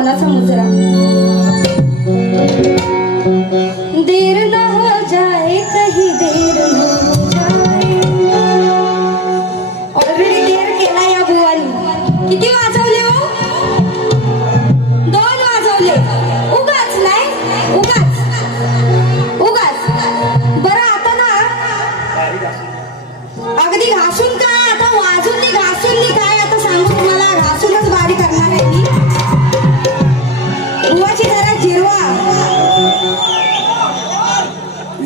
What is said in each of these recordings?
मानाचा मुजरा। देर न हो जाए कहीं देर न हो जाए। ऑलरेडी देर केला या बुवानी। किती वाजवले हो? 2 वाजवले। उगाच नाही, उगाच उगाच। बरं आता ना अगदी घासून काय, आता वाजून घासून काय, आता सांगू तुम्हाला, घासूनच बारी करणार आहे मी। बुवाची जरा जिरवा,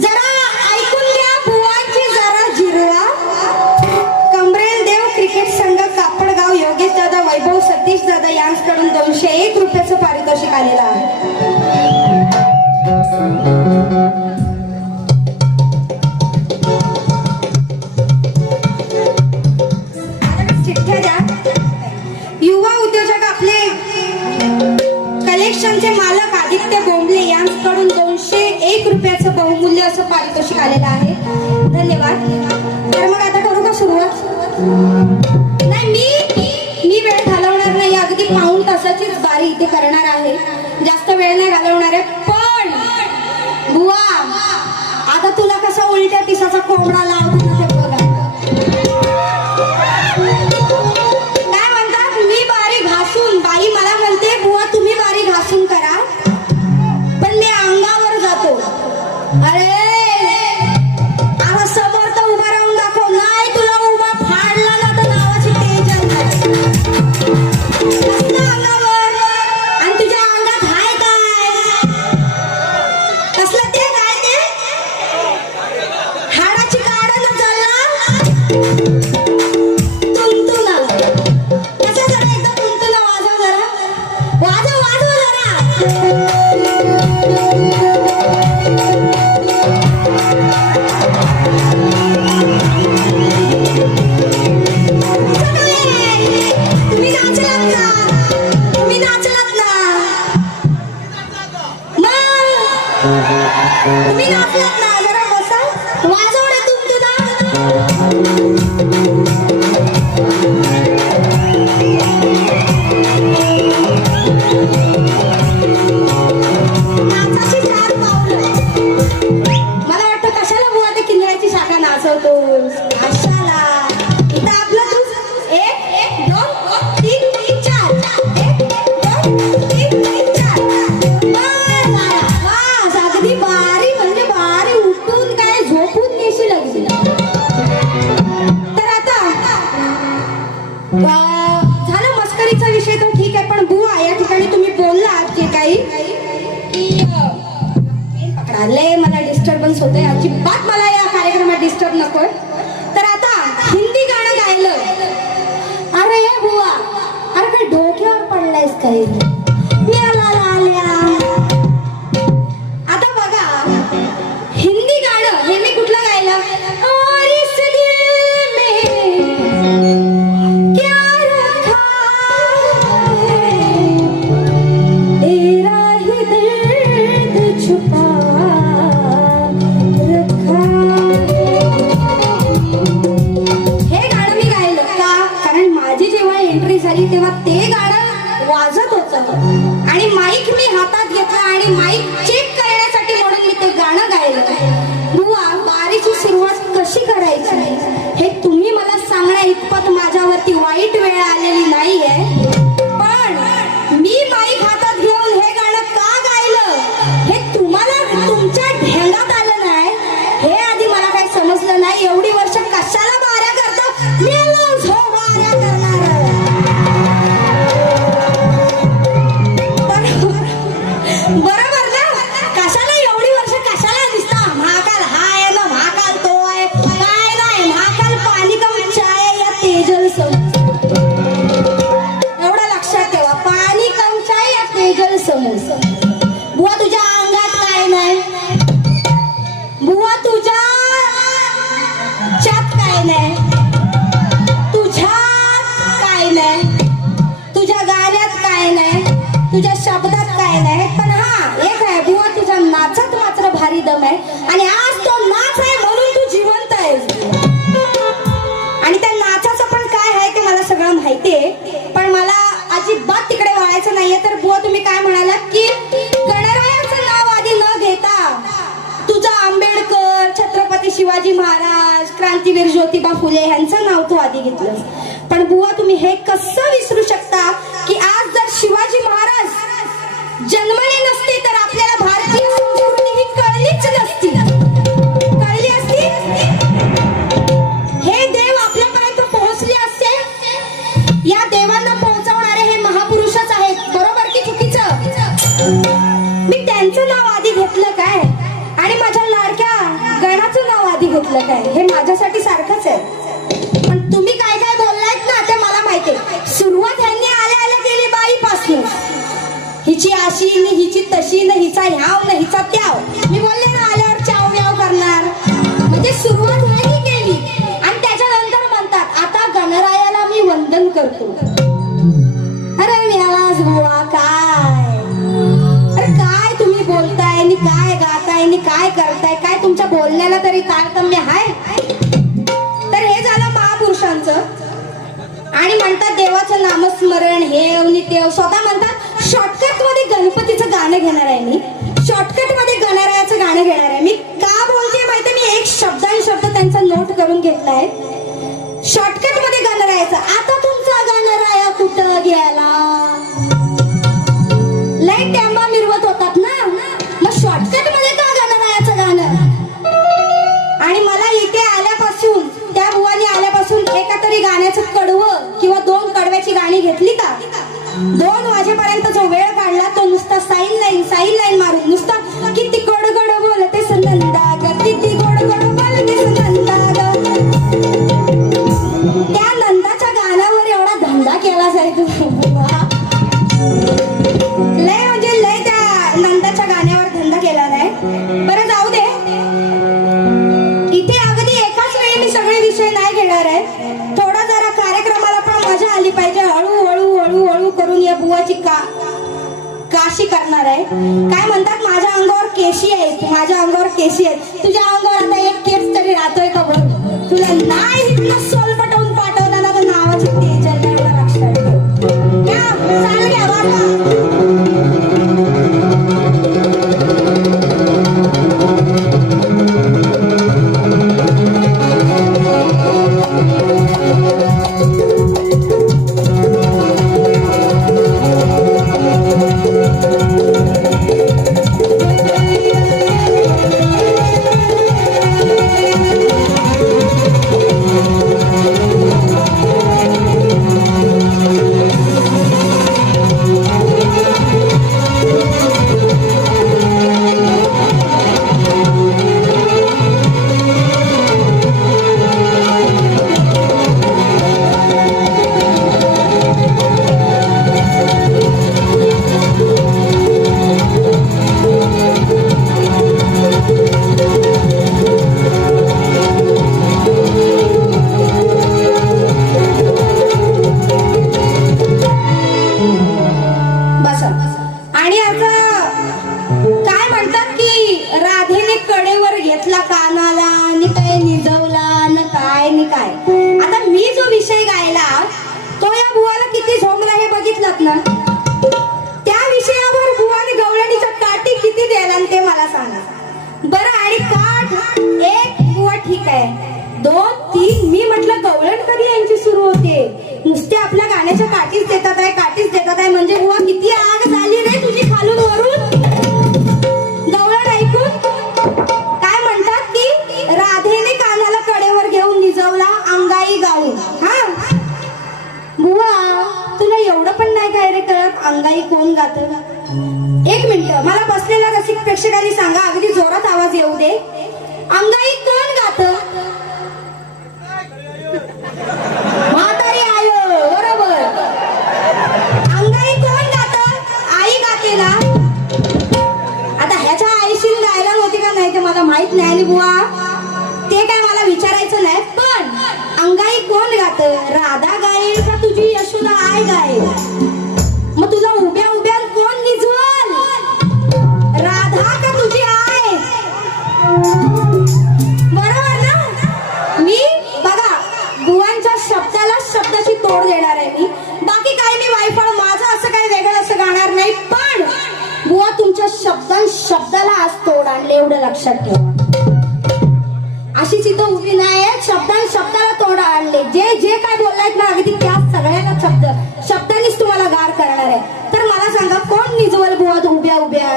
जरा ऐकून घ्या, बुवाची जरा जिरवा। कमरेल देव क्रिकेट संघ कापडगाव योगेश दादा, वैभव सतीश दादा यांच्याकडून 201 रुपयाचं पारितोषिक आलेलं आहे। चिठ्ठ्या द्या। युवा उद्योजक आपले कलेक्शनचे मालक आदित्य बोंबले यांच्याकडून 201 रुपयाचं बहुमूल्य असं पारितोषिक आलेलं आहे। धन्यवाद। तर मग आता करू का सुरुवात? नाही, मी वेळ घालवणार नाही, अगदी पाऊण तासाचीच बारी इथे करणार आहे, जास्त वेळ नाही घालवणार आहे। पण बुवा आता तुला कसा उलट्या पिसाचा कोंबडा लावतो ना ते बघा। काय म्हणतात, मी बारी घासून, बाई मला म्हणते बुवा तुम्ही बारी घासून करा, पण मी अंगावर जातो। अरे आता समोर तर उभा राहून दाखव, नाही तुला उभा फाडला ना तर नावाची टेन्शन नाही। अंगावर आणि तुझ्या अंगात हाय काय? कसलं ते काय ते हाडाची काढ ना चालला तुंतुना। कसं जरा एकदा तुंतुना वाजव, जरा वाजव वाजव जरा। तुम्ही नाचलात ना, तुम्ही नाचलात ना, मग तुम्ही नाचलात ना, जरा बसा, वाजव रे तुंतुना। नाचाची 4 पावलं। मला वाटतं कशाला बुवा ते किल्ल्याची शाखा नाचवतो, कशाला? इथं आपलं तू 1 2 3 4 1 2 3 4 बस अगदी बारी, म्हणजे बारी उठून काय झोपून नेशी लागली। तर आता झालं मस्करीचा विषय तर ठीक आहे, पण बुवा या ठिकाणी तुम्ही बोललात जे काही की पकडाले, मला डिस्टर्बन्स होतंय, अजिबात मला या कार्यक्रमात डिस्टर्ब नकोय। तर आता हिंदी गाणं गायलं। अरे बुवा, अरे काय डोक्यावर पडलायस काही? आता बघा हिंदी गाणं हे मी कुठलं गायलं? और इस दिल में क्या रखा है, तेरा ही दर्द छुपा रखा है। हे गाणं मी गायलं का? कारण माझी जेव्हा एंट्री झाली तेव्हा ते गाणं वाजत होतं आणि माईक मी हातात घेतला आणि माईक चेक करण्यासाठी म्हणून मी ते गाणं गायलं। बुवा बारीची सुरुवात कशी करायची हे तुम्ही मला सांगण्या इतपत माझ्यावरती वाईट वेळ आलेली नाहीये, पण मी माईक हातात घेऊन हे गाणं का गायलं हे तुम्हाला तुमच्या ढेंगात आलं नाही, हे आधी मला काही समजलं नाही। एवढी वर्ष कशाला बाऱ्या करतो? मेलोच हो बाऱ्या करणार। बरोबर ना? कशाला एवढी वर्ष, कशाला दिसता महाकाल हा आहे ना, महाकाल तो आहे, काय नाही, महाकाल पाणी कम चाय या तेजल सम। एवढं लक्षात ठेवा, पाणी कम चाय या तेजल समोस। बुवा तुझ्या अंगात काय नाही, बुवा तुझ्या च्यात काय नाही, तुझ्यात काय नाही, तुझ्या गाण्यात काय नाही, तुझ्या शब्दात काय नाही, पण हा एक आहे बुवा, तुझ्या नाचात मात्र भारी दम आहे आणि आज तो नाच आहे म्हणून तू जिवंत आहेस। आणि त्या नाचाचं पण काय आहे ते मला सगळं माहितीये, पण मला अजिबात तिकडे वळायचं नाहीये। तर बुवा तुम्ही काय क्रांतीवीर ज्योतिबा फुले यांचं नाव तू आधी घेतलं, पण बुवा तुम्ही हे कसं विसरू शकता की आज जर शिवाजी महाराज जन्मले नसते तर आपल्याला भारतीय संस्कृती ही कळलीच नसती, कळली असती? हे देव आपल्यापर्यंत पोहोचले असते? या देवांना पोहोचवणारे हे महापुरुषच आहेत, बरोबर की चुकीचं? मी त्यांचं नाव आधी घेतलं काय आणि माझ्या लाडक्या गणाचं नाव आधी घेतलं काय, हे माझ्यासाठी सारखंच आहे. पण तुम्ही काय काय बोललायत ना ते मला माहितीये. सुरुवात ह्यांनी आल्या आल्या केली बाईपासून, हिची अशी न हिची तशी न हिचा ह्याव न हिचा त्याव. मी बोलले ना आल्यावर चाव व्याव करणार, म्हणजे सुरुवात ह्यांनी केली आणि त्याच्यानंतर म्हणतात आता गणरायाला मी वंदन करतो. अरे मेलाच बुवा काय, अरे काय तुम्ही बोलताय आणि काय गाताय आणि काय करताय, काय तुमच्या बोलण्याला तरी तारतम्य आहे? तर हे झालं महापुरुषांचं. आणि म्हणतात देवाचं नामस्मरण हे आणि ते, स्वतः म्हणतात शॉर्टकट मध्ये गणपतीचं गाणं घेणार आहे मी, शॉर्टकट मध्ये गणरायाचं गाणं घेणार आहे मी. का बोलते माहिती? मी एक शब्द त्यांचा नोट करून घेतलाय. शॉर्टकट मध्ये गणरायाचं. आता तुमचा गणराया कुठं गेला? लय टॅम्बा मिरवत होतात ना, मग शॉर्टकट मध्ये का गणरायाचं गाणं? आणि मला इथे आल्यापासून, त्या बुवानी आल्यापासून एका तरी गाण्याचं कडवं किंवा 2 कडव्याची गाणी घेतली का? 2 वाजेपर्यंत जो वेळ काढला तो नुसता साईन लाईन मारून, नुसता किती गोड गोड बोलते नंदा ग, किती गोड गोड बोलते नंदा ग. त्या नंदाच्या गाण्यावर एवढा धंदा केला जायचो, लय म्हणजे लय त्या नंदाच्या गाण्यावर धंदा केला नाही. बरं जाऊ दे, इथे अगदी एकाच वेळी मी सगळे विषय नाही घेणार आहे. थोडा जरा कार्यक्रमाला पण मजा आली पाहिजे. हळूहळू हळूहळू करून या बुवाची काशी करणार आहे. काय म्हणतात माझ्या अंगावर केशी आहेत, माझ्या अंगावर केशी आहेत. तुझ्या अंगावर आता एक केस तरी राहतोय का बघ? तुला नाही इथलं सोल पटवून पाठवला ना तर नावाची तेजल एवढा लक्षात ठेव. चाल घ्या अंगाई कोण गात? एक मिनिट, मला बसलेल्या रसिक प्रेक्षकांनी सांगा, अगदी जोरात आवाज येऊ दे. अंगाई कोण गात? म्हातारी आयो, बरोबर. अंगाई कोण गात? आई गाते ना. आता ह्याच्या आईशी गायला होती का नाही ते मला माहित नाही आणि बुवा ते काय मला विचारायचं नाही, पण अंगाई कोण गात? राधा गाईल का तुझी यशोदा आई गाईल? मग तुझा उभ्या उभ्या कोण निजवल? राधा का तुझी आई? बरोबर ना? मी बघा बुवांच्या शब्दाला शब्दाची तोड देणार आहे मी. बाकी काय मी वायफळ माझं असं काही वेगळं असं गाणार नाही, पण बुवा तुमच्या शब्दाला आज तोड आणले एवढं लक्षात ठेवा. अशीच उगीच इथं उभी नाही शब्दाला तोड आणले. जे जे काय बोललायत ना अगदी त्या सगळ्यांना शब्दांनीच तुम्हाला गार करणार आहे. तर मला सांगा कोण निजवल बुवा उभ्या उभ्या?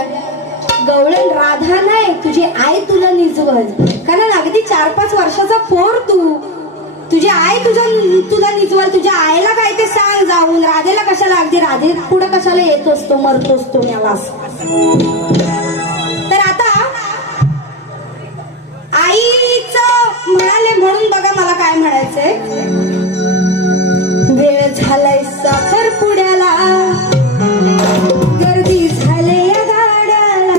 गवळण राधा नाही, तुझी आई तुला निजवल. कारण अगदी 4-5 वर्षाचा पोर तुझी आई तुला निजवल. तुझ्या आईला काय ते सांग जाऊन. राधेला कशाला अगदी राधे पुढे कशाला येत असतो मरतोस तो याला. तर आता आईचं म्हणाले म्हणून बघा मला काय म्हणायचंय. वेळ झालाय साखर पुड्याला, गर्दी झाले या गाड्याला.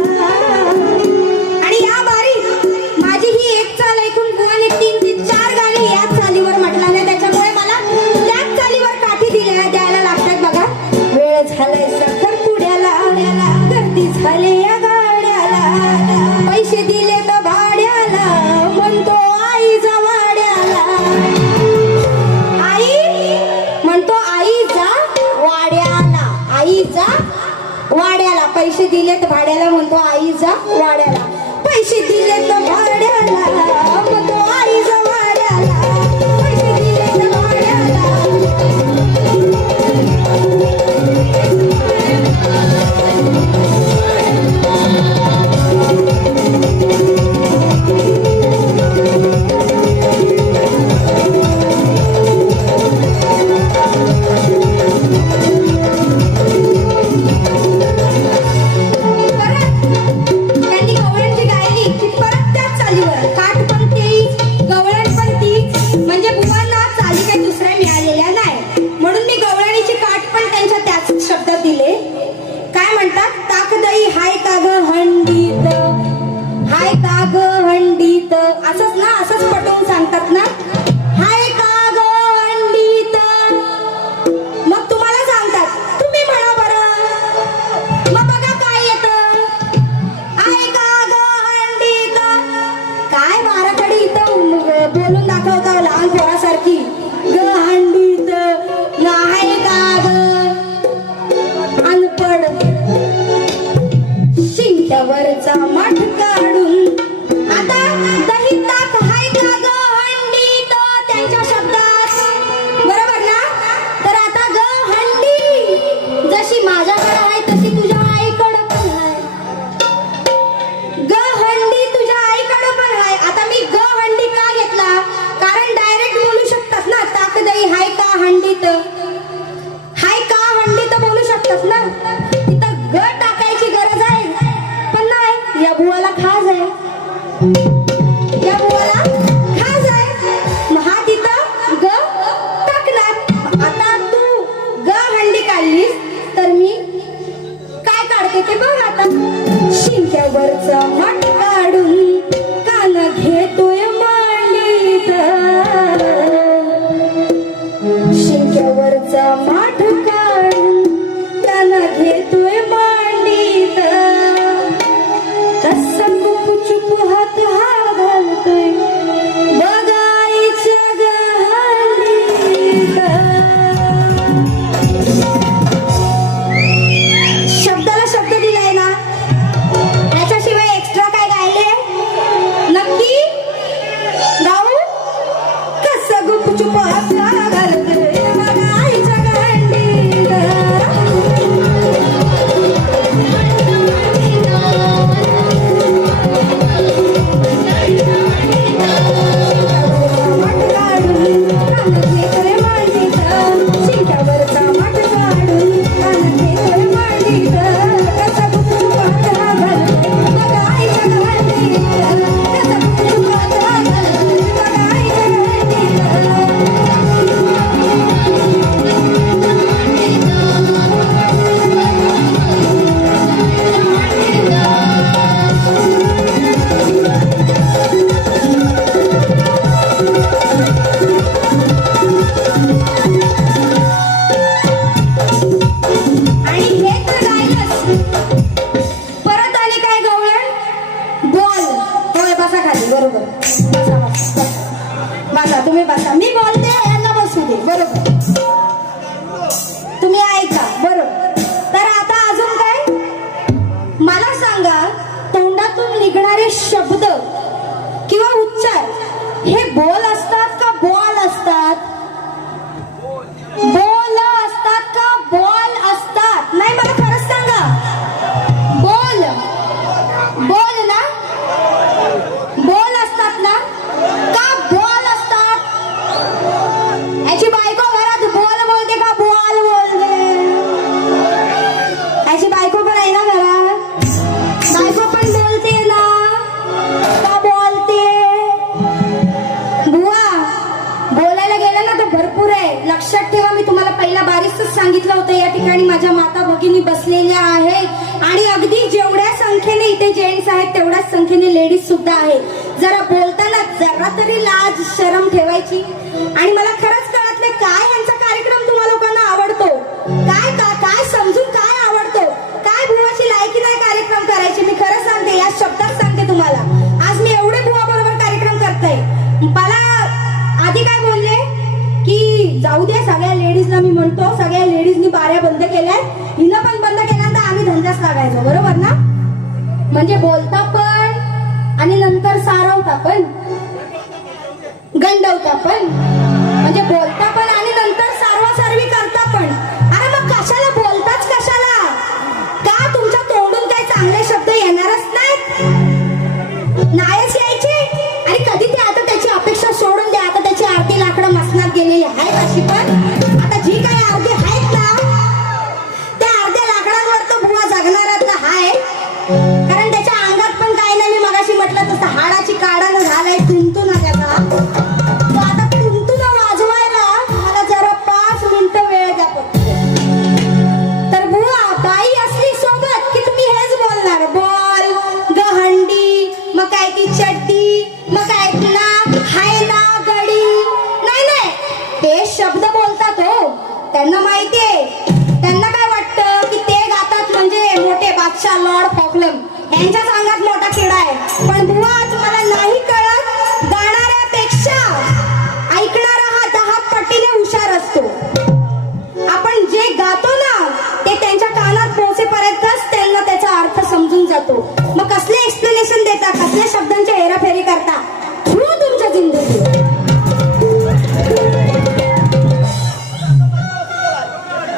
आणि या बारी माझी ही एक चाल ऐकून बुवाने 3 ते 4 गाणी याच चालीवर म्हटला नाही. त्याच्यामुळे मला त्याच चालीवर काठी द्यायला लागतात बघा. वेळ झालाय साखर पुड्याला, गर्दी झाले या गाड्याला. पैसे दिले तर भाड्याला, म्हणतो आईचा वाड्याला. आई म्हणतो आई जा वाड्याला, आई जा वाड्याला. पैसे दिलेत भाड्याला, म्हणतो आई जा वाड्याला. पैसे दिलेत भाड्याला, म्हणतो आई जा वाड्याला. पैसे दिलेत भाड्याला. हे बोल असतात का बॉल असतात? बोल असतात का बॉल असतात? नाही, मला खरंच सांगा. बोल बोल ना, बोल असतात ना का बॉल असतात? याची बायको घरात बोल बोलते का बॉल बोलते? याची बायको पण आहे ना घरात, बायको पण बोलते ना का बोलते? बुवा, बोलायला गेलं ना तर भरपूर आहे. लक्षात ठेवा, मी तुम्हाला पहिला बारीकच सांगितलं होतं. या ठिकाणी माझ्या माता भगिनी बसलेल्या आहेत आणि अगदी जेवढ्या संख्येने इथे जेंट्स आहेत तेवढ्याच संख्येने लेडीज सुद्धा आहेत. जरा बोलताना जरा तरी लाज शरम ठेवायची. आणि मला खरंच कळत नाही काय यांचा कार्यक्रम तुम्हा लोकांना आवडतो, काय समजून काय आवडतो, काय बुवाची लायकी नाही कार्यक्रम करायची. मी खरं सांगते, या शब्दात सांगते तुम्हाला. आज मी एवढे बुवा बरोबर कार्यक्रम करते. मला आधी काय बोलले की जाऊ द्या, सगळ्या लेडीजला मी म्हणतो, सगळ्या लेडीजनी बाऱ्या बंद केल्या, हिनं पण बंद केल्यानंतर आम्ही धंद्याच लागायचो, बरोबर ना? म्हणजे बोलता पण आणि नंतर सारवता पण, गंडवता पण. म्हणजे बोलता पण आणि नंतर सारवासारवी करता पण. अरे मग कशाला बोलताच कशाला? का तुमच्या तोंडून काही चांगले शब्द येणारच नाहीच यायचे? आणि कधी ते आता त्याची अपेक्षा सोडून द्या. आता त्याची आरती लाकडं मसनात गेलेली आहेत अशी. पण आता जी काही आरती आहेत ना, त्या अर्ध्या लाकडांवर तो बुवा जगणारातला हाय. कारण त्याच्या अंगात पण काही नाही. मी मगाशी म्हटलं तसं हाडाची काढानं झालंय तुंतून त्याचा. तो आता तुंतून वाजवायला मला जरा 5 मिनिटं वेळ द्या फक्त. तर बुवा बाई असली सोबत की तुम्ही हेच बोलणार, बॉल, गहंडी, मग काय ती चड्डी, मग काय ना हाय ना गडी. नाही, ते शब्द बोलतात हो. त्यांना माहितीये, त्यांना काय वाटतं की ते गातात म्हणजे मोठे बादशाह लॉर्ड फॉकलम, यांच्याच अंगात मोठा किडा आहे. पण बुवा तुम्हाला नाही कळत, गाणाऱ्यापेक्षा ऐकणारा हा 10 पटीने हुशार असतो. आपण जे गातो ना ते त्यांच्या कानात पोहोचेपर्यंतच त्यांना त्याचा अर्थ समजून जातो. मग कसले एक्सप्लेनेशन देता, कसल्या शब्दांची हेराफेरी करता तुमच्या जिंदगीत.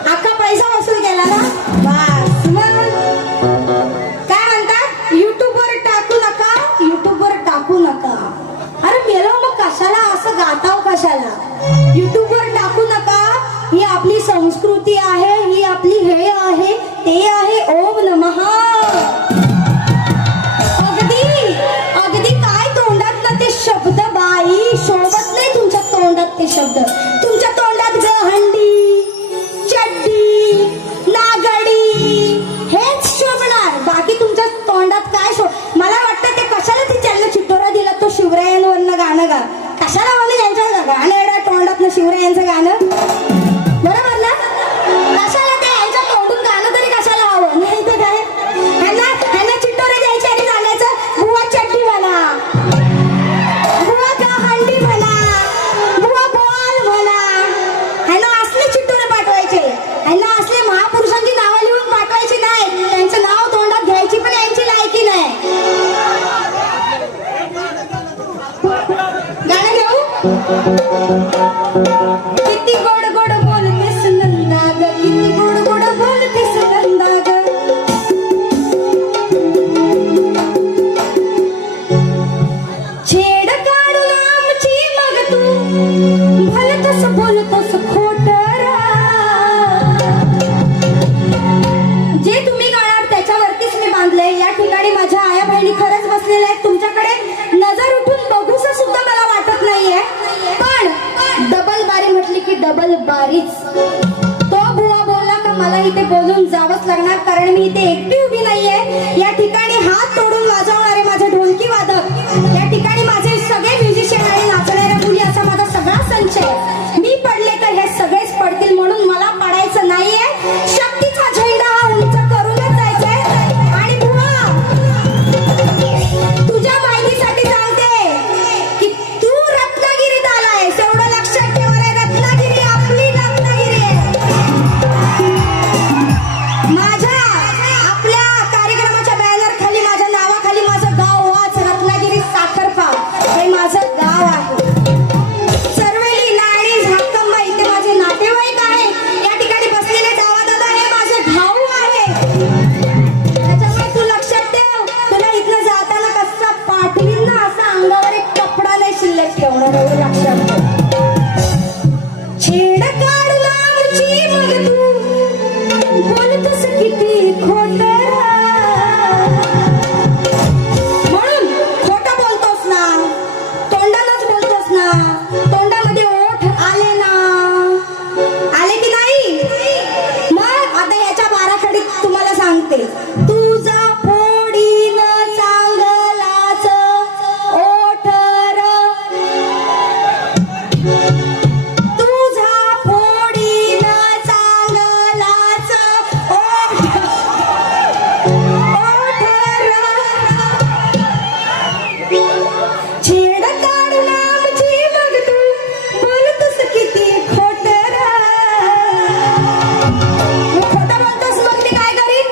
अख्खा पैसा वसूल केला ना, बस. मग काय म्हणतात, युट्यूबवर टाकू नका, युट्यूबवर टाकू नका. अरे मेलो, मग कशाला असं गाताव, कशाला युट्यूबवर टाकू नका? ही आपली संस्कृती आहे, ही आपली हे आहे ते आहे. ओम नमः. अगदी काय तोंडात ना ते शब्द बाई शोभत नाही तुमच्या तोंडात ते शब्द. तुमच्या तोंडात गहंडी, चड्डी, नागडी हेच शोभणार. बाकी तुमच्या तोंडात काय मला वाटतं ते कशाला ती त्यांना चिठोरा दिला तो शिवरायांवरनं गाणं गा. कशाला म्हणजे त्यांच्या गाणं एवढ्या तोंडात ना शिवरायांचं गाणं, बरोबर ना? कशाला ते यांच्या तोंडून गाणं तरी कशाला हवं? नाही तर काय ह्यांना चिठोरे द्यायचे आणि गाण्याचं बुवा चड्डी म्हणा, बुवा गहंडी म्हणा, बुवा बॉल म्हणा. ह्यांना असले चिठोरे पाठवायचे, ह्यांना असले महापुरुषांची नावं लिहून पाठवायची नाही. त्यांचं नाव तोंडात घ्यायची पण यांची लायकी नाही. गाणं घेऊ. किती गोड गोड बोलतेस नंदा ग, किती गोड गोड बोलतेस नंदा ग. छेड काढून आमची मग तू भलतस बोलतोस खोटरा. जे तुम्ही गाणार त्याच्यावरतीच मी बांधले. या ठिकाणी माझ्या आया बहिणी खरंच बसलेल्या आहेत. तुमच्याकडे नजर उठून बघूस सुद्धा मला वाटत नाहीये. पण डबल बारी म्हटली की डबल बारीच. तो बुवा बोलला का मला इथे बोलून जावंच लागणार, कारण मी इथे एकटी उभी नाहीये. या ठिकाणी हात तोडून वाजवणारे माझे ढोलकी वादक, या ठिकाणी माझे सगळे म्युझिशियन आणि नाचणाऱ्या मुली असा माझा सगळा संच आहे. मी पडले तर हे सगळेच पडतील, म्हणून मला पडायचं नाहीये. शक्तीचा झेंडा हा उंच करूनच जायचंय. आणि बुवा तुझ्या माहितीसाठी सांगते की तू रत्नागिरीत आलायस, एवढं लक्षात ठेवा रे. रत्नागिरी आपली रत्नागिरी आहे. माझ्या आपल्या कार्यक्रमाच्या बॅनर खाली माझं नाव करावं लक्षात ठेव. छेड काढ नामची मग तू बोलतोस किती खोट, म्हणून खोटं बोलतोस ना, तोंडानच बोलतोस ना. तोंडामध्ये ओठ आले ना, आले की नाही? मग आता याच्या बाराखडीत तुम्हाला सांगते. तुझा फोडीन चांगलाच ओठ र, तुझा फोडीन चांगलाच ओठ, ओठ र. छेड काढून आमची मग तू बोलतोस किती खोट र. खोटं बोलतोस मग मी काय करीन?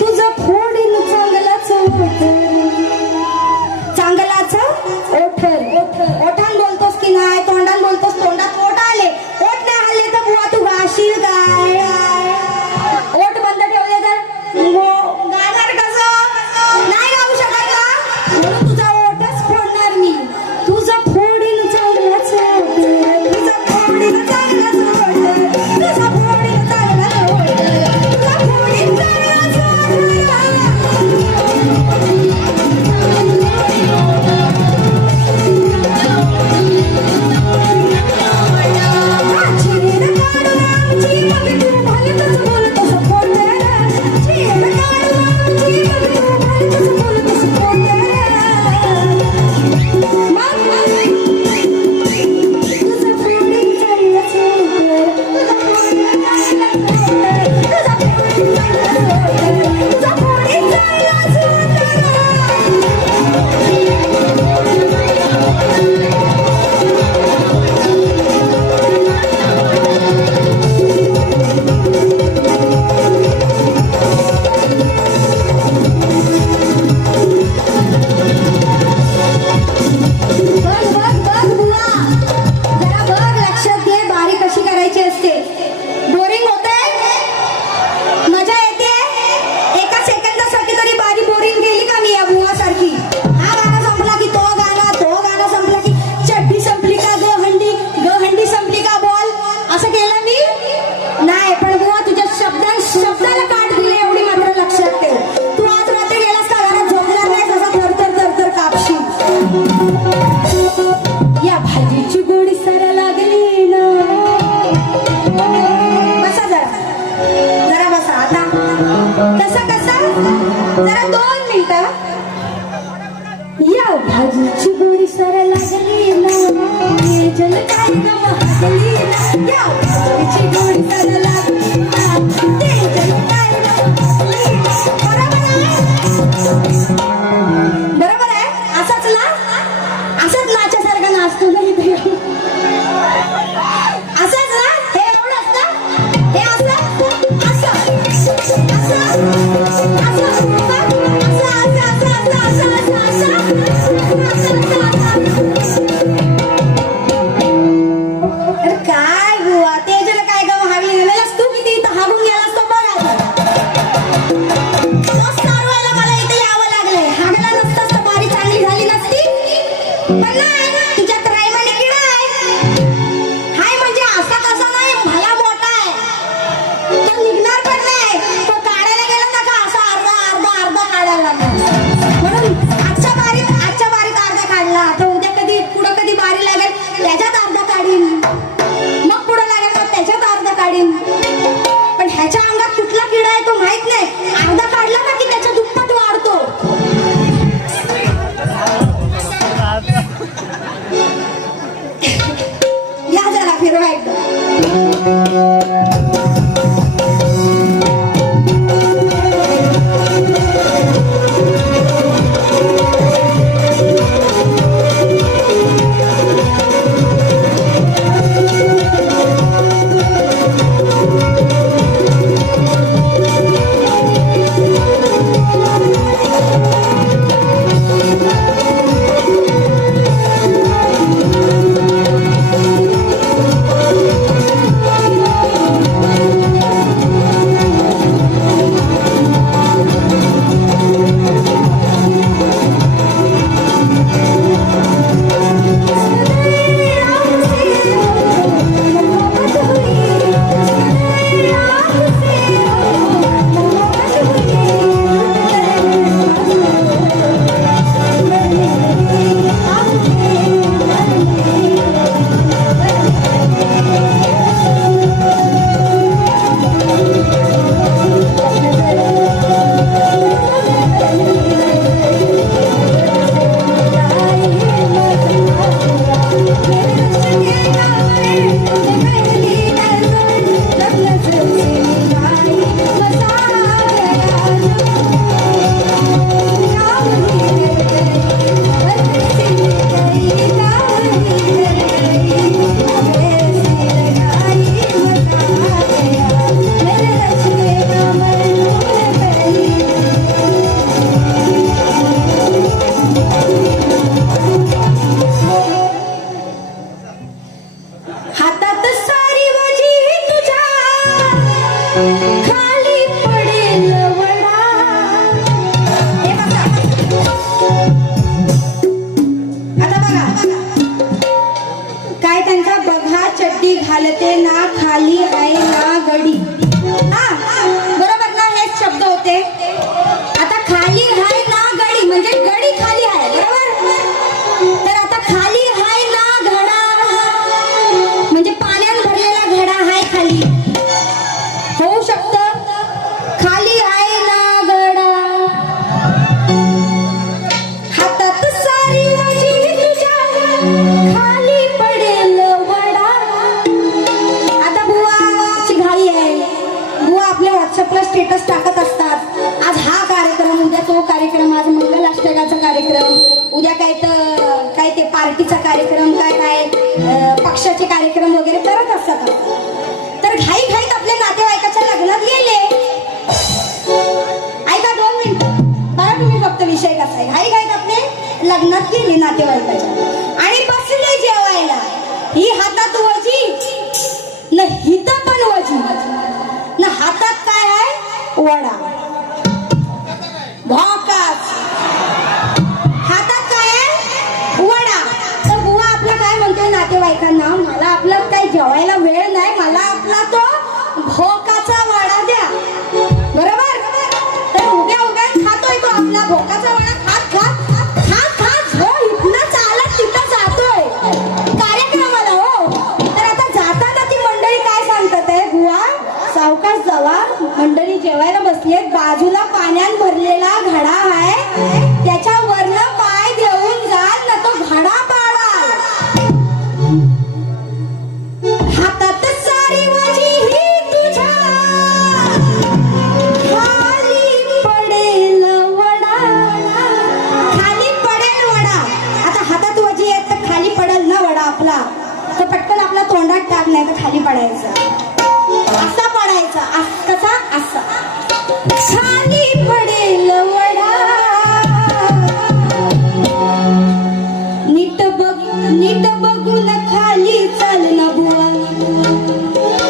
तुझं फोडीन चांगलाच ओठ, चांगलाच ओठ. ओठान बोलतोस की नाही, तोंडान बोलतोस? तोंडात ओठ आले, ओठ नाही आले तर बुवा तू गाशील काय? ओठ बंद ठेवले तर गाणार कसं? नाही गाऊ शकत ना, म्हणून तुझा ओठच फोडणार मी. तुझं फोडीन चांगलाच ओठ, तुझं फोडीन चांगलाच ओठ, तुझं फोडीन चांगलाच ओठ, तुझं फोडीन चांगलाच ओठ. छेड काढून आमची मग तू भलतंच बोलतोस खोट. छेड काढून आमची मग तू भलतंच बोलतोस खोट. मग तुझं फोडीन चांगलाच ओठ, तुझं फोडीन चांगलाच ओठ, तुझं फोडीन चांगलाच ओठ, तुझं फोडीन चांगलाच ओठ. बघ बघ बघ बुवा, जरा बघ, लक्षात घे, बारी कशी करायची असते. बोरिंग होतंय, मजा येते. एका सेकंदासाठी तरी बारी बोरिंग गेली का मी या बुवा सारखी? हा गाणं संपला की तो गाणं, तो गाणं संपला की चड्डी संपली का ग हंडी, ग हंडी संपली का बॉल, असं केलं मी नाही. पण बुवा तुझ्या शब्दाला काट दिली एवढी मात्र लक्षात ठेव. तू आज रात्री गेलास का घरात झोपणार नाही, असा थरथर थरथर कापशील. या भाजीची गोडी सर लागली ना. बसा जरा, जरा बसा. आता कसा कसा, जरा 2 मिनिटं. या भाजीची गोडी सर लागली ना, हे जल काय ग महागली ना. या भाजीची गोडी सर लागली ना, ते जल काय ग महागली ना. बरोबर आहे, असंच ना, असंच नाच्यासारखं नाचतो ना इथे. असंच ना, हे एवढंच ना, हे असं असं असं अरे काय बुवा, तेजला काय ग महागली गेलास तू? किती इथं हागून गेलास तो बघ. मस्त आरवायला मला इथे यावं लागलंय. हागला नसतास तर बारी चांगली झाली नसती. पण नाही, तुझ्यात रायमाने किडा आहे. हाय म्हणजे असा कसा नाही, भला मोठा आहे. तो निघणार पण नाही. तो काढायला गेला ना का असा अर्धा अर्धा अर्धा काढायला लागला. म्हणून आजच्या बारीत अर्धा काढला, तर उद्या कधी पुढं कधी बारी लागेल त्याच्यात अर्धा काढीन, मग पुढं लागेल तर त्याच्यात अर्धा काढीन. पण ह्याच्या अंगात कुठला किडा आहे तो माहित नाही. अर्धा काढला ना की त्याच्या दुप्पट वाढतो. कार्यक्रम, उद्या काय ते पार्टीचा कार्यक्रम, काय पक्षाचे कार्यक्रम वगैरे करत असतात. तर घाईत आपल्या नातेवाईकाच्या लग्नात गेले. ऐका 2 मिनिटं बघा तुम्ही फक्त विषय कसा आहे. घाईत आपले लग्नात गेले नातेवाईकाच्या आणि बसले जेवायला. ही हातात वजी न हित पण वजी न हातात काय आहे वडा भोकाच, हातात काय आहे वडा. तर बुवा आपला काय म्हणतोय नातेवाईकांना, मला आपलं काही जेवायला वेळ नाही, मला आपला तो भोकाचा वडा द्या. बरोबर. तर उभ्या खातोय तो आपला भोकाचा वडा. खात जो इथनं चालत तिथं जातोय कार्यक्रमाला. हो तर आता जाताना ती मंडळी काय सांगतात आहे, बुवा सावकाश जावा, मंडळी जेवायला बसलीत, बाजूला पाण्यात भरलेला घडा आहे, त्याच्यावरनं पाय देऊन जाल ना तो घडा पाडाल. हातात सारी वजी ही तुझ्या खाली पडेल वडा, खाली पडेल वडा. आता हातात वजी आहे तर खाली पडेल ना वडा आपला, तर पटकन आपला तोंडात टाक, नाही तर खाली पडायचं. असा पडायचा. कसा असा खाली पडेल वडा. नीट बघून खाली चाल ना बुवा,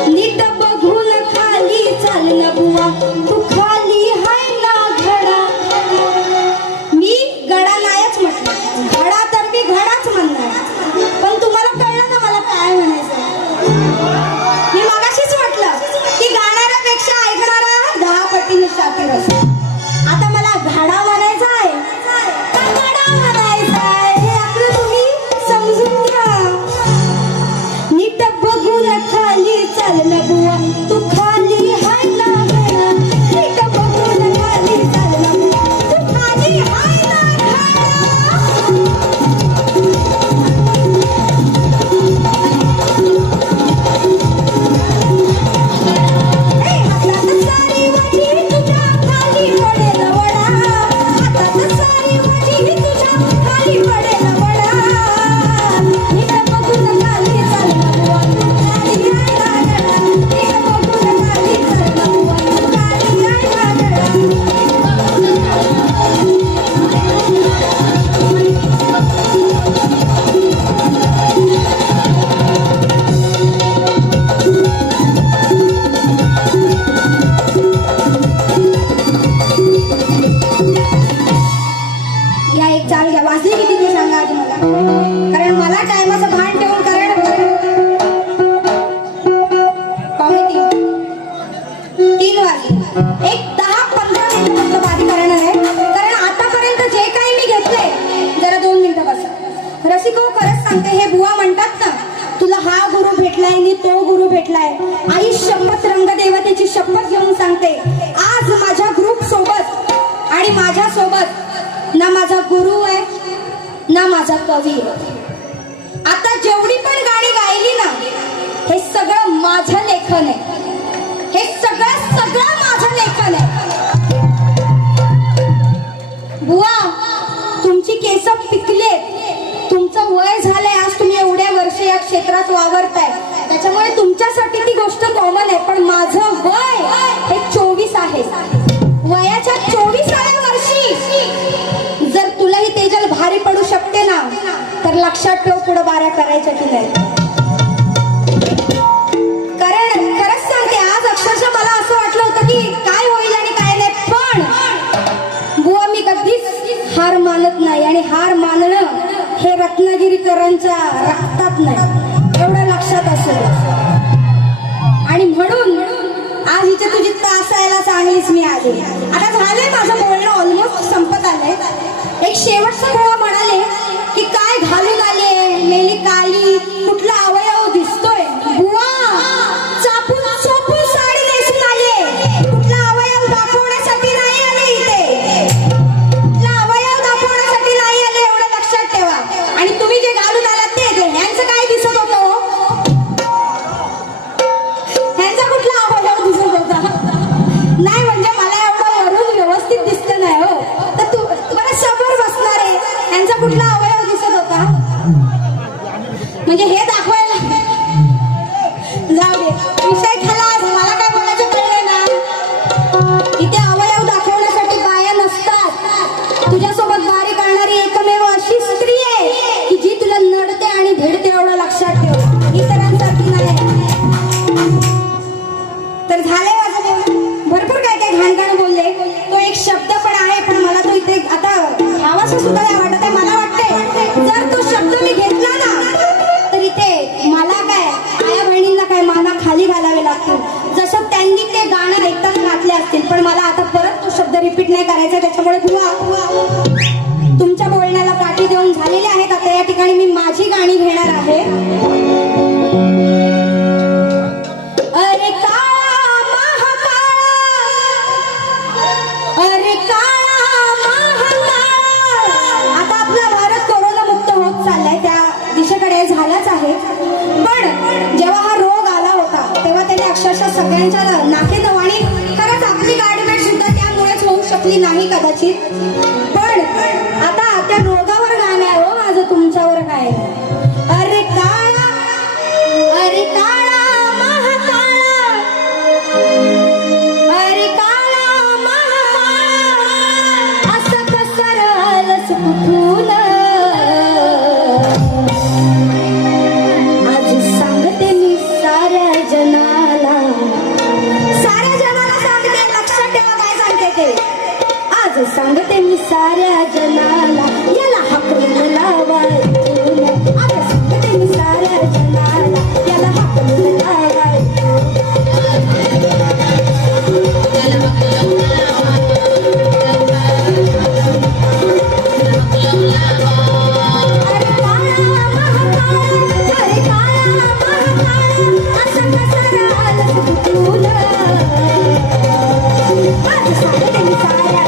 नीट बघून खाली चाल ना बुवा, तू खाली हाय ना घडा. मी गडा नाहीच म्हटलं, घडा तर मी घडाच म्हणणार. पण तुम्हाला कळलं ना मला काय म्हणायचं. मी मगाशीच म्हटलं की गाणाऱ्यापेक्षा ऐकणारा 10 पटीने शातीर असतो. आता मला घडा म्हणायचा आहे का गडा म्हणायचा आहे हे आपलं तुम्ही समजून घ्या. नीट बघून खाली चाल ना बुवा, तू खाली हाय ना घडा. नीट बघून खाली चाल ना बुवा, तू खाली हाय ना घडा. कारण मला टायमाचं भान ठेवून कारण कॉमेडी 3 वाजले. एक 10-15 मिनिटं फक्त बारी करणार आहे. कारण आतापर्यंत जे काही मी घेतलंय, जरा 2 मिनिटं बसा. रसिको खरंच सांगते, हे बुवा म्हणतात ना, तुला हा गुरु भेटलाय आणि तो गुरु भेटलाय. आई शपथ रंगदेवतेची शपथ घेऊन सांगते, आज माझ्या ग्रुप सोबत आणि माझ्या सोबत ना माझा गुरु आहे ना माझा कवी. आता जेवढी पण गाणी गायली ना, हे सगळं माझं लेखन आहे. हे सगळं माझं लेखन आहे. बुवा तुमची केस पिकलेत, तुमचं वय झालंय, आज तुम्ही एवढ्या वर्ष या क्षेत्रात वावरताय, त्याच्यामुळे तुमच्यासाठी ती गोष्ट कॉमन आहे. पण माझं वय हे 24 आहे. वयाच्या 24व्या वर्षी जर तुलाही तेजल भारी पडू शकते ना, तर लक्षात ठेव पुढे बाऱ्या करायच्या की नाही. कारण खरंच सांगते, आज अक्षरशः मला असं वाटलं होतं की काय होईल आणि काय नाही. पण बुवा मी कधीच हार मानत नाही, आणि हार मानणं हे रत्नागिरीकरांच्या रक्तात नाही, एवढं लक्षात असेल. आणि म्हणून आज इथे तुझी तासायला चांगलीच मी आली. आता झालंय माझं बोलणं, ऑलमोस्ट संपत आलंय. एक शेवटचा बुवा म्हणाले की काय घालून आले मेली काली, कुठला अवयव दिसतोय. बुवा चापून चोपून साडी नेसून आले, कुठला अवयव दाखवण्यासाठी नाही आले इथे, कुठला अवयव दाखवण्यासाठी नाही आले, एवढं लक्षात ठेवा. आणि तुम्ही जे घालून आलात ते ह्यांचं काय दिसत होतं, ह्यांचा कुठला अवयव दिसत होता. नाही म्हणजे मला एवढं वरून व्यवस्थित दिसलं नाही हो. तर तू बरं समोर बसणार आहे सुद्धा नाही वाटत आहे. मला वाटतंय जर तो शब्द मी घेतला ना तर इथे मला काय आया बहिणींना काय माना खाली घालावे लागतील. जसं त्यांनी ते गाणं ऐकताना घातले असतील, पण मला आता परत तो शब्द रिपीट नाही करायचा. त्याच्यामुळे तुमच्या बोलण्याला काठी देऊन झालेले आहेत. आता या ठिकाणी मी माझी गाणी घेणार आहे. अरे काळा महाकाळा, अरे काळा महाकाळा. आता आपला भारत कोरोना मुक्त होत चाललाय, त्या दिशेकडे झालाच आहे. पण जेव्हा हा रोग आला होता तेव्हा त्याने अक्षरशः सगळ्यांच्या नाकेदवाणी, खरंच आपली गाडीवेट सुद्धा त्यामुळेच होऊ शकली नाही कदाचित. पण आता त्या रोगावर गाणं आहे हो माझं, तुमच्यावर काय. अरे काळा, अरे काळा महाकाळा, अरे काळा महाकाळा, असं कसं राहिलंस कुठून. आज सांगते मी साऱ्या जनाला, साऱ्या जनाला सांगते, लक्षात ठेवा काय सांगते ते. आज सांगते मी साऱ्या जनाला, याला हाकलून लावायचं. आज सांगते मी साऱ्या जनाला, याला हाकलून लावायचं. अरे काळा महाकाळा, अरे काळा महाकाळा, असं कसं राहिलं कुठून. आज सांगते मी साऱ्या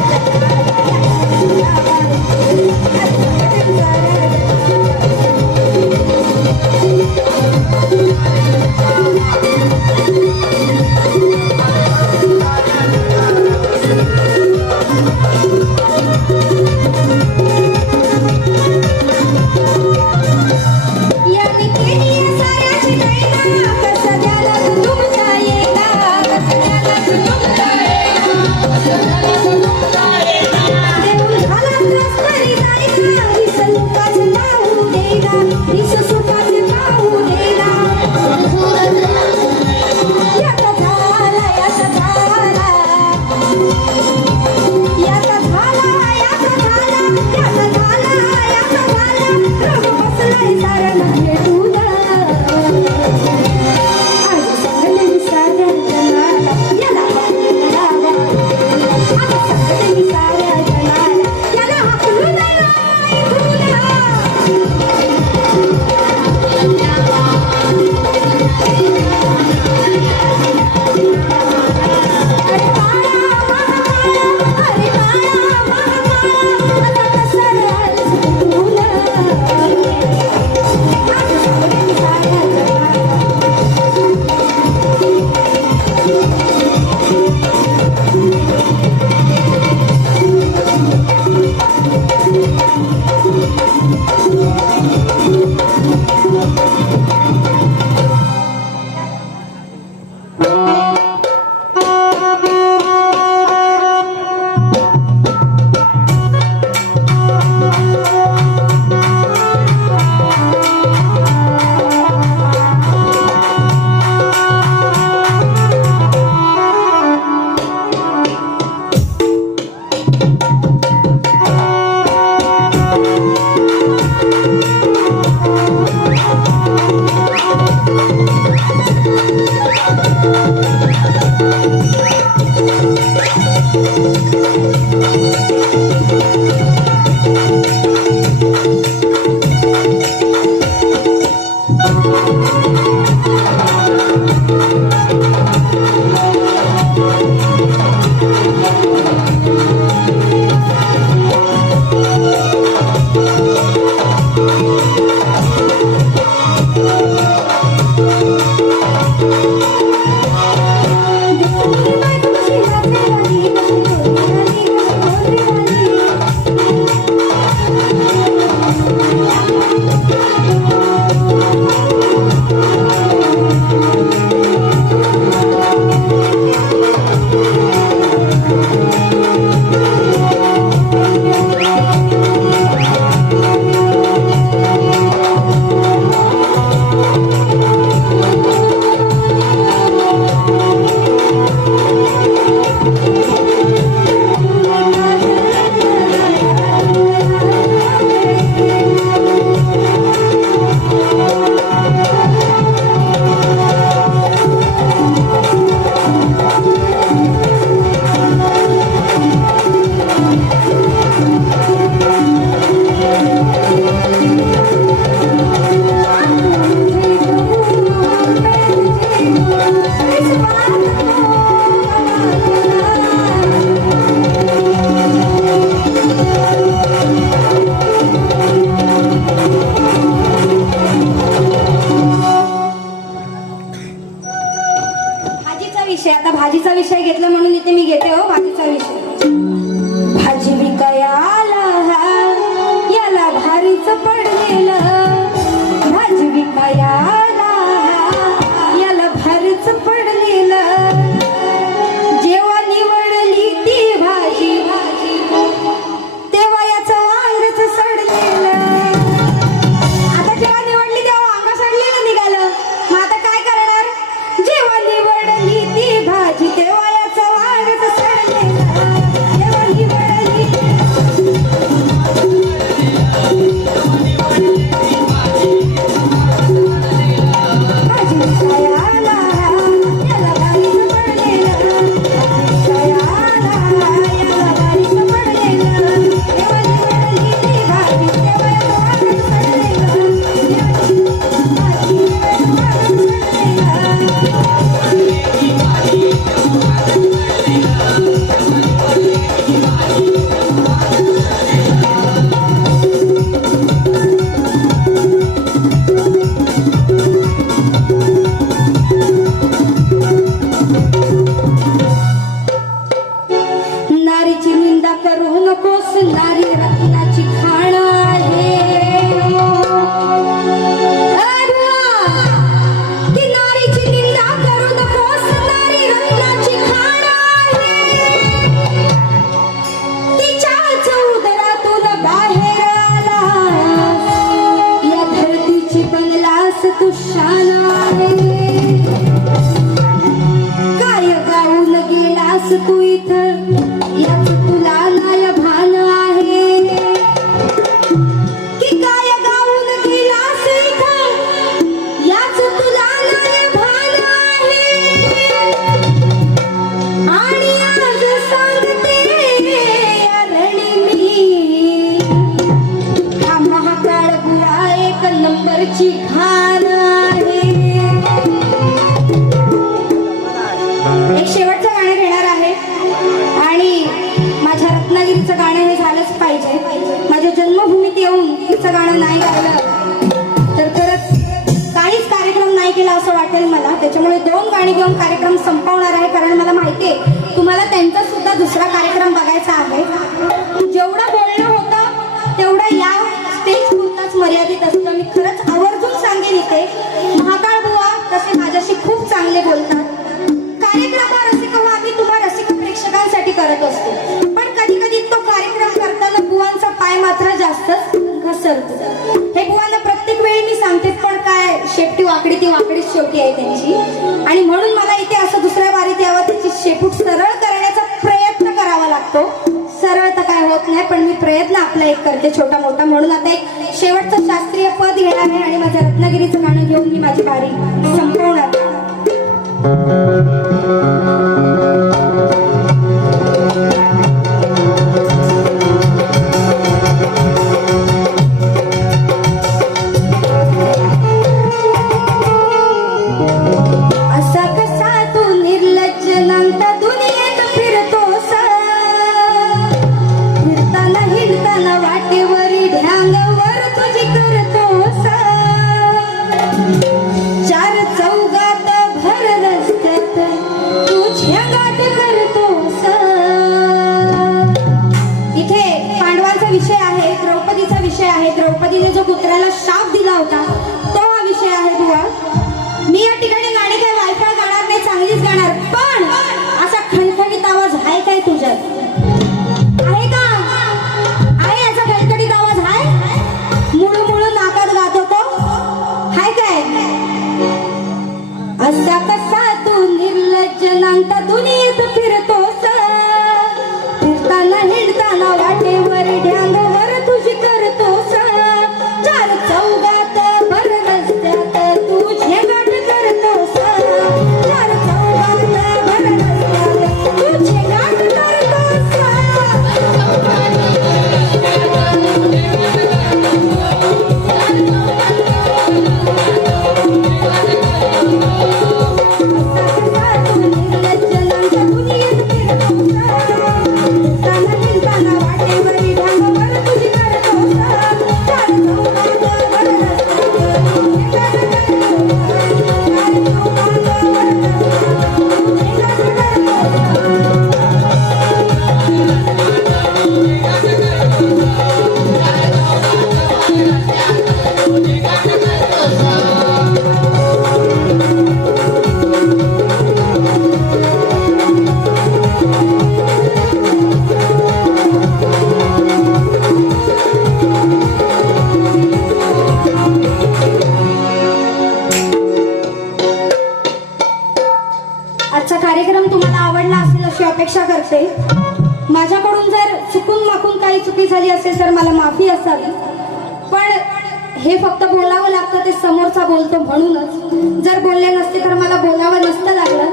भाजीचा विषय घेतला म्हणून इथे मी घेते हो भाजीचा विषय. भाजी विकायला याला भारीच पडलेलं, भाजी विकायला याला भारीच पडलेलं. जेव्हा निवडली ती भाजी तेव्हा याचं वांगच सडलेलं. आता जेव्हा निवडली तेव्हा वांग सडलेलं निघालं. मग आता काय करणार? जेव्हा निवडली ती भाजी तेव्हा याचं वांगच सडलेलं. जेव्हा निवडली भाजी विकायला याला भारीच पडलेलं, विकायला याला भारीच पडलेलं. जेव्हा निवडली ती भाजी तेव्हा याचं वांगच सडलेलं. भाजी वांगच नारीची निंदा करू नकोस, नारी रत्नाची खाण आहे. की नारीची निंदा करू नकोस, नारी रत्नाची खाण आहे. तिच्याच उदरातून बाहेर आलास, या धरतीची बनलास तू शान आहे. काय गाऊन गेलास तू इथं याच तुला नाय भान आहे. की काय गाऊन गेलास इथं याच तुला नाय भान आहे. आणि आज सांगते अरणी मी, हा महाकाळ बुवा एक नंबरची घाण आहे. एक शेवटचं गाणं घेणार आहे आणि माझ्या रत्नागिरीचं गाणं हे झालंच पाहिजे. माझ्या जन्मभूमीत येऊन तिचं गाणं नाही गायलं तर खरंच काहीच कार्यक्रम नाही केला असं वाटेल मला. त्याच्यामुळे 2 गाणी घेऊन कार्यक्रम संपवणार आहे, कारण मला माहिती आहे तुम्हाला त्यांचा सुद्धा दुसरा कार्यक्रम बघायचा आहे. जेवढं बोलणं होतं तेवढं या स्टेज पुरताच मर्यादित असतं. मी खरंच आवर्जून सांगेन इथे महाकाळ बुवा तसे माझ्याशी खूप चांगले बोलतात. कार्यक्रम हा रसिक आम्ही तुम्हा रसिक प्रेक्षकांसाठी करत असतो, पण कधी कधी तो कार्यक्रम करताना बुवांचा पाय मात्र जास्तच घसरतो. हे बुवांना प्रत्येक वेळी मी सांगते, पण काय शेपटी वाकडी ती वाकडीच शेवटी आहे त्यांची. आणि म्हणून मला इथे असं दुसऱ्या बारीत यावं, त्याची शेपूट सरळ करण्याचा प्रयत्न करावा लागतो. सरळ तर काय होत नाही, पण मी प्रयत्न आपला एक करते छोटा मोठा. म्हणून आता एक शेवटचं शास्त्रीय पद घेणार आहे आणि माझ्या रत्नागिरीचं गाणं घेऊन मी माझी बारी संपवणार. असा कसा तू निर्लज्ज नंतर दुनियेत फिरतोस, फिरताना हिंडताना वाटेवरी ढ्यांगवर तुझी करतोस. 4 चौघात भर रस्त्यात तू झेंगाट करतोस. इथे पांडवांचा विषय आहे, द्रौपदीचा विषय आहे. द्रौपदीने जो पुत्राला शाप दिला होता तो हा विषय आहे बुवा. मी या ठिकाणी गाणी काय वायफळ गाणार नाही, चांगलीच गाणार, पण असा खणखणीत आवाज आहे काय तुझ्यात? आहे का? आहे याचा खणखणीत आवाज आहे? मुळू मुळू नाकात गातो तो हाय काय? असा कसा तू निर्लज्ज नांता दुनियेत फिरतोस, फिरताना हिंडताना वाटेवर ढ्यांगवर तुझी करतोस. 4 चौघात भर रस्त्यात तू झेंगाट करतोस. 4 चौघात माफीची अपेक्षा करते. माझ्याकडून जर चुकून माकून काही चुकी झाली असेल तर मला माफी असावी. पण हे फक्त बोलावं लागतं ते समोरचा बोलतो म्हणूनच. जर बोलले नसते तर मला बोलावं नसतं लागलं.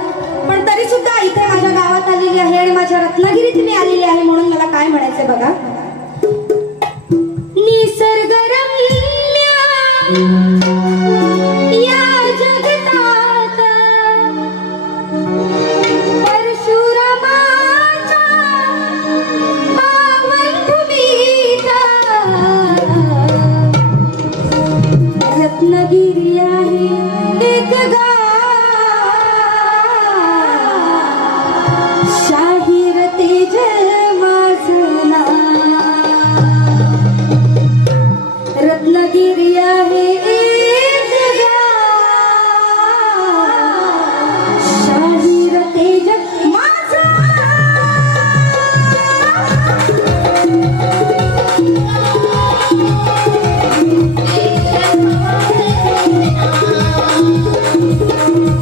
पण तरी सुद्धा इथे माझ्या गावात आलेली आहे आणि माझ्या रत्नागिरीत मी आलेली आहे म्हणून मला काय म्हणायचंय बघा. निसर्गरम्य या जगतात परशुरामाच्या पावनभूमीत रत्नागिरी आहे एक शाहीर तेज वाजना. रत्नागिरी आहे एक शाहीर तेज माझा.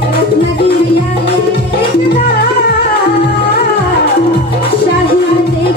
रत्नागिरी आहे एक शाहीर तेज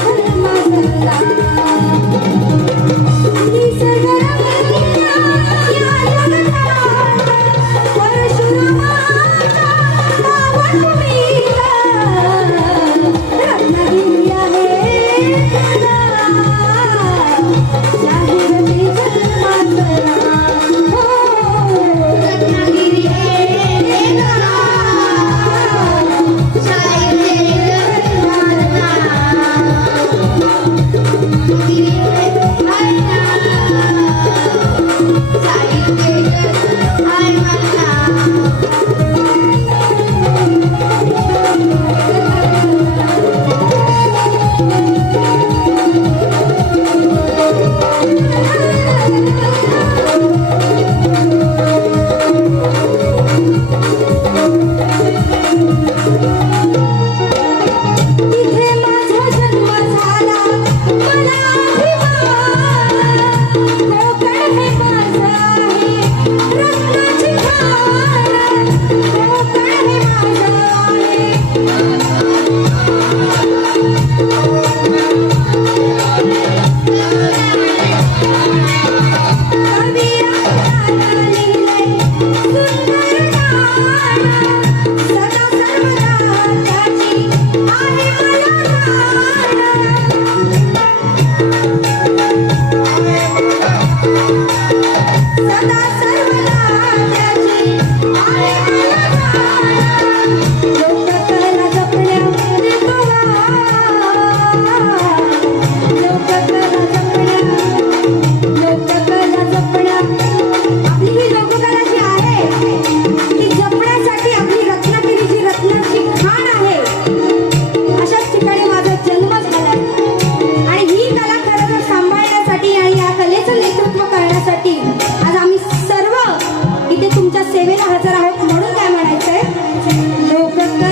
माझा.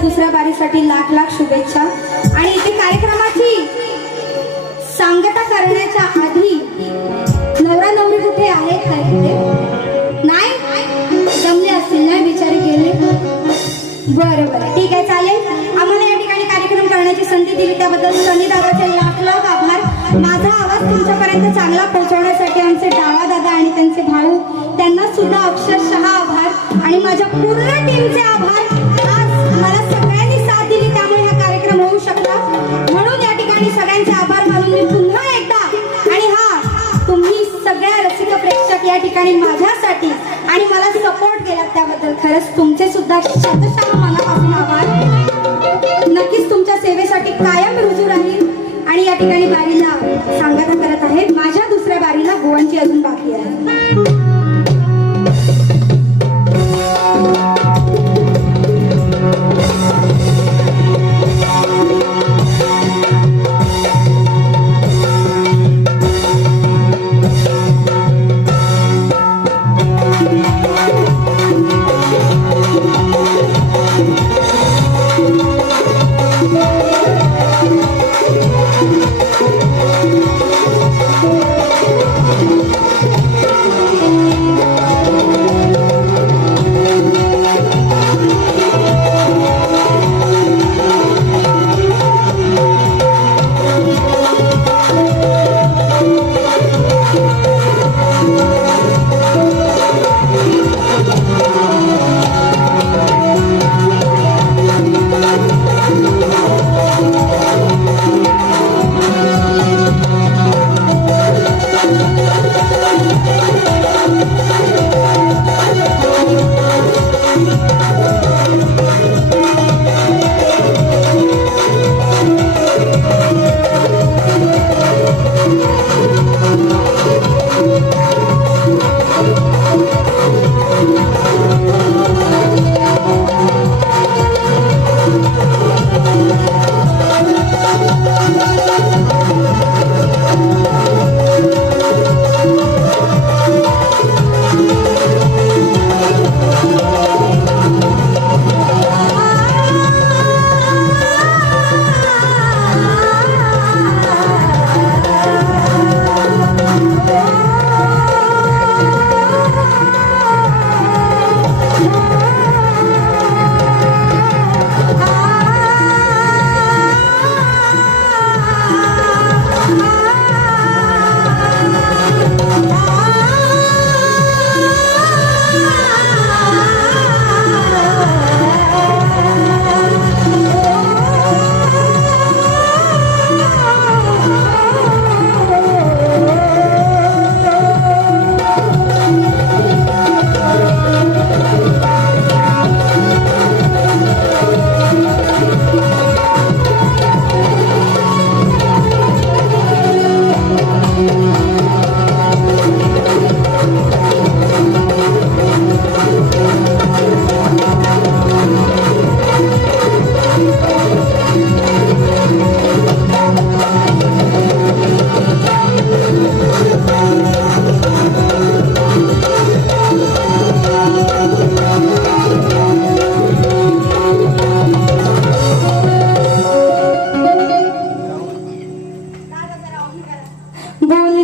दुसऱ्या बारीसाठी लाख लाख शुभेच्छा। आणि इथे कार्यक्रमाची सांगता करण्याच्या आधी नवरा नवरी कुठे आहेत काय कुठे नाही जमले असतील ना बिचारी गेले बरं बरं ठीक आहे चालेल। आम्हाला या ठिकाणी कार्यक्रम करण्याची संधी दिली त्याबद्दल सनी दादाचे लाख लाख आभार। माझा आवाज तुमच्यापर्यंत चांगला पोहोचवण्यासाठी आमचे डावा दादा आणि त्यांचे भाऊ त्यांना सुद्धा अक्षरशः आभार आणि माझ्या पूर्ण टीमचे आभार। आज मला सगळ्यांनी साथ दिली त्यामुळे हा कार्यक्रम होऊ शकला म्हणून या ठिकाणी सगळ्यांचे आभार मानून मी पुन्हा एकदा आणि हा तुम्ही सगळ्या रसिक प्रेक्षक या ठिकाणी माझ्यासाठी आणि मला सपोर्ट केला त्याबद्दल खरंच तुमचे सुद्धा शतशः मनापासून आभार। नक्कीच तुमच्या सेवेसाठी कायम रुजू राहील। आणि या ठिकाणी बारीला सांगता करत आहे माझ्या दुसऱ्या बारीला गोवांची अजून बाकी आहे।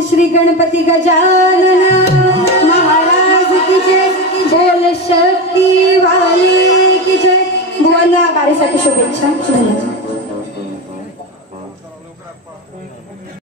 श्री गणपती गजानन महाराज की जय, बोल शक्ती वाली की जय। बुवांना बारीसाठी शुभेच्छा। धन्यवाद।